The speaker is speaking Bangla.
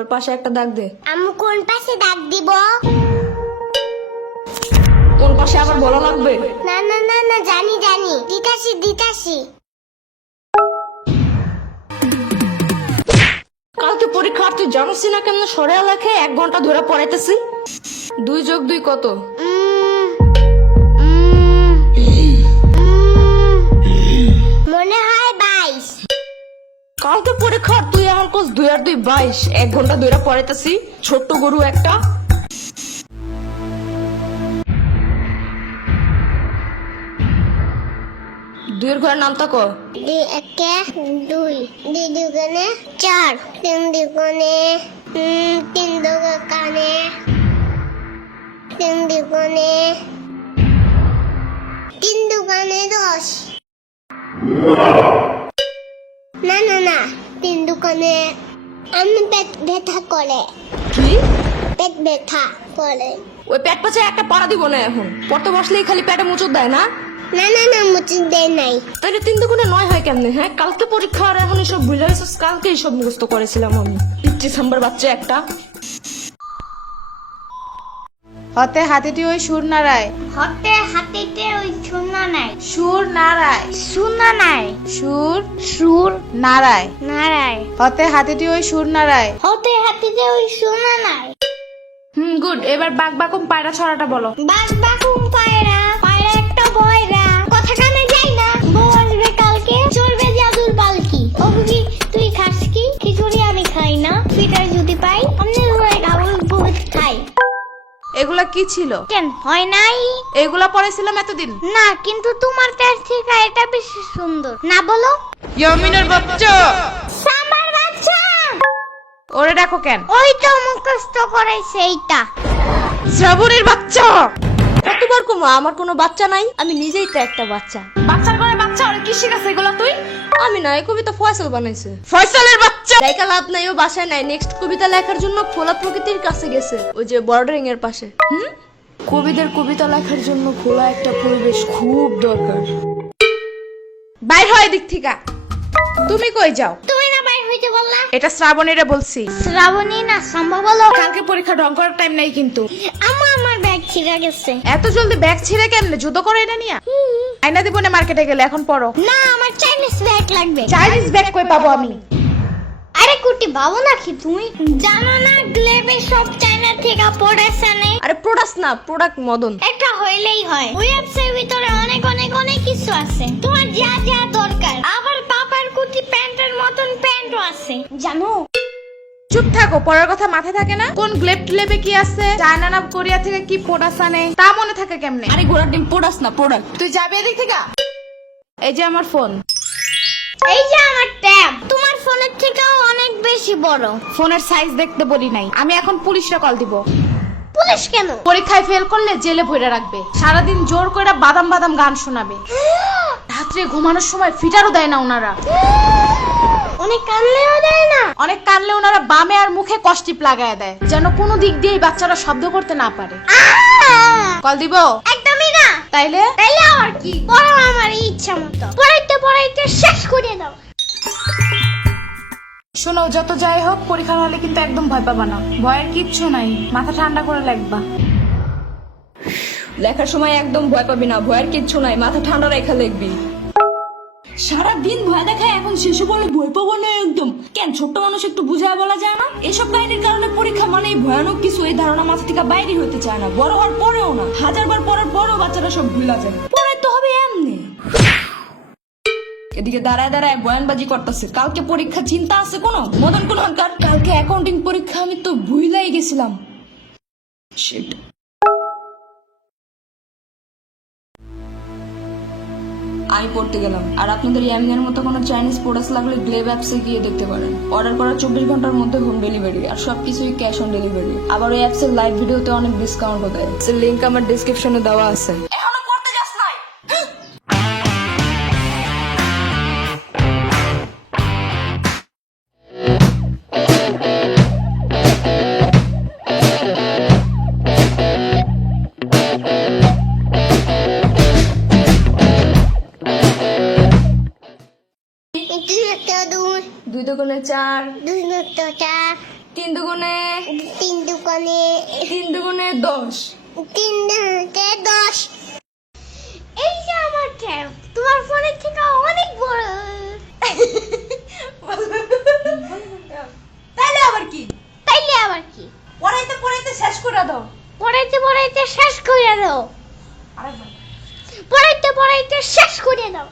এবার পাশে একটা দাগ দে। আম্মু কোন পাশে দাগ দিব? কোন পাশে আবার বলা লাগবে? না না না না, জানি জানি, দিতাছি দিতাছি। কালকে পরীক্ষা, তুই জানিস না কেমন সরে লেখে 1 ঘন্টা ধরে পড়াইতেছি। 2 + 2 কত? মনে হয় 22। কালকে পরীক্ষা, তুই আমার কোস 2 আর 2 22। 1 ঘন্টা ধরে পড়াইতেছি, ছোট্ট গরু একটা। দুইয়ের ঘরের নামটা ক? 2 একে 2, 2 দুগুণে 4, 3 দুগুণে 3 দুগুণে 3 দুগুণে 3 দুগুণে 10। না না না, 3 দুগুণে আমি পেট ব্যথা করে। কি? পেট ব্যথা করে। ওই পেট পাশে একটা পাড়া দিব না এখন। পড়তে বসলেই খালি পেটে মুচুর দেয় না? না না না, মুচি দেয় নাই। তাহলে 3 দুগুণে 9 হয় কেমনে? হ্যাঁ, কালকে পরীক্ষা আর এখন এসব ভুলে গেছিস? কালকে এইসব মুখস্থ করেছিলাম আমি। 25 নম্বর বাচ্চা একটা। হতে হাতিটি ওই সুর নাড়ায়। হতে হাতিতে ওই শূন্য নাই। সুর নাড়ায়। শূন্য নাই। সুর সুর নাড়ায়। নারায়। হতে হাতিটি ওই সুর নাড়ায়। হতে হাতিতে ওই শূন্য নাই। গুড। এবার বাক বাকুম পায়রা ছড়াটা বলো। বাস বাকুম পায়রা, পায়রা একটা বয়রা, কথা কানে যাই না, বউ আসবে কালকে, চলবে জাদুর পালকি। ও বুঝি তুই খাস কি? খিচুড়ি আমি খাই না, পিঠার যদি পাই অন্য ঘরে ডাবল বহুত খাই। এগুলা কি ছিল? কেন হয় নাই? এগুলা পড়েছিলাম এতদিন। না, কিন্তু তোমার কাছ থেকে এটা বেশি সুন্দর। না বলো। ইয়ামিনের বাচ্চা। সামার বাচ্চা। ওরে দেখো কেন? ওই তো মুখস্থ করে সেইটা। শ্রাবণের বাচ্চা। কতবার কমা, আমার কোনো বাচ্চা নাই, আমি নিজেই তো একটা বাচ্চা। বাচ্চার ঘরে বাচ্চা, ওরে কি শিখাছে এগুলা তুই? আমি না, এই কবিতা ফয়সাল বানাইছে। ফয়সালের বাচ্চা। লেখা লাভ নাই, ও বাসায় নাই। নেক্সট কবিতা লেখার জন্য খোলা প্রকৃতির কাছে গেছে, ওই যে বর্ডারিং এর পাশে। কবিদের কবিতা লেখার জন্য খোলা একটা পরিবেশ খুব দরকার। বাইর হয় দিক থেকে। তুমি কই যাও? তুমি না বাইর হইতে বললা? এটা শ্রাবণীরে বলছি। শ্রাবণী না, সম্ভব হলো। কালকে পরীক্ষা ঢং করার টাইম নাই কিন্তু। আমার ব্যাগ ছিঁড়ে গেছে। এত জলদি ব্যাগ ছিঁড়ে কেমনে? যুদ্ধ করে এটা নিয়া? আয়না দিব না মার্কেটে গেলে, এখন পড়ো। না, আমার চাইনিজ ব্যাগ লাগবে। চাইনিজ ব্যাগ কই পাবো আমি? আরে কুটি, বাবু নাকি তুমি? জানো না গ্লেবে সব চায়না থেকে প্রোডাক্ট আনে? আরে প্রোডাক্ট না, প্রোডাক্ট মদন। একটা হইলেই হয়। ওই অ্যাপসের ভিতরে অনেক অনেক অনেক কিছু আছে, তোমার যা যা দরকার। আবার পাপার কুটি প্যান্টের মতন প্যান্টও আছে, জানো? চুপ থাকো, পড়ার কথা মাথায় থাকে না? কোন গ্লেব টেলেবে কি আছে, চায়না না কোরিয়া থেকে কি প্রোডাক্ট আনে, তা মনে থাকে কেমনে? আরে ঘোড়ার ডিম প্রোডাক্ট না, প্রোডাক্ট। তুই যাবি এদিক থেকে। এই যে আমার ফোন। এই যে আমার ট্যাব, তোমার ফোনের থেকেও অনেক বেশি বড়। ফোনের সাইজ দেখতে বলি নাই। আমি এখন পুলিশে কল দিব। পুলিশ কেন? পরীক্ষায় ফেল করলে জেলে ভরে রাখবে, সারাদিন জোর করে বাদাম বাদাম গান শোনাবে, রাত্রে ঘুমানোর সময় ফিটারও দেয় না ওনারা। অনেক কানলেও দেয় না? অনেক কানলে ওনারা বামে আর মুখে কষ্টিপ লাগায় দেয়, যেন কোনো দিক দিয়ে বাচ্চারা শব্দ করতে না পারে। কল দিব? একদমই না। তাইলে তাইলে আর কি, পড়ো আমার ইচ্ছা মতো, পড়াইতে পড়াইতে শেষ করে দাও। শোনো, যত যাই হোক পরীক্ষা হলে কিন্তু একদম ভয় পাবা না। ভয়ের কিচ্ছু নাই, মাথা ঠান্ডা করে লিখবা। লেখার সময় একদম ভয় পাবি না, ভয়ের কিচ্ছু নাই, মাথা ঠান্ডা রেখা লিখবি। সারাদিন ভয় দেখায়, এখন শেষে বলে ভয় পাবো না একদম। কেন, ছোট্ট মানুষ একটু বুঝায় বলা যায় না? এসব কাহিনীর কারণে পরীক্ষা মানেই ভয়ানক কিছু, এই ধারণা মাথা থেকে বাইরে হতে চায় না। বড় হওয়ার পরেও না, 1000 বার পড়ার পরেও বাচ্চারা সব ভুলা যায়। পরে তো হবে এমনি। এদিকে দাঁড়ায় দাঁড়ায় বয়ানবাজি করতেছে। কালকে পরীক্ষা, চিন্তা আছে কোনো? মদন কোন হনকার, কালকে অ্যাকাউন্টিং পরীক্ষা, আমি তো ভুলাই গেছিলাম। শিট। আমি পড়তে গেলাম। আর আপনাদের ইয়ামিনের মতো কোনো চাইনিজ প্রোডাক্ট লাগলে গ্লেব অ্যাপসে গিয়ে দেখতে পারেন। অর্ডার করার 24 ঘন্টার মধ্যে হোম ডেলিভারি, আর সবকিছুই ক্যাশ অন ডেলিভারি। আবার ওই অ্যাপসের লাইভ ভিডিওতে অনেক ডিসকাউন্টও দেয়। লিংক আমার ডেসক্রিপশনে দেওয়া আছে। এখনো পড়তে যাস নাই? দুই একটা দুই, 2 দুগুণে 4, 2 একটা 4, 3 দুগুণে 3 দুগুণে 10। 3 দুগুণে 10। এই যে আমার ট্যাব তোমার ফোনের থেকে অনেক বড়। তাইলে আবার কি? পড়াইতে শেষ করে দাও। পড়াইতে শেষ করে দাও। আরেকবার। পড়াইতে শেষ করে দাও।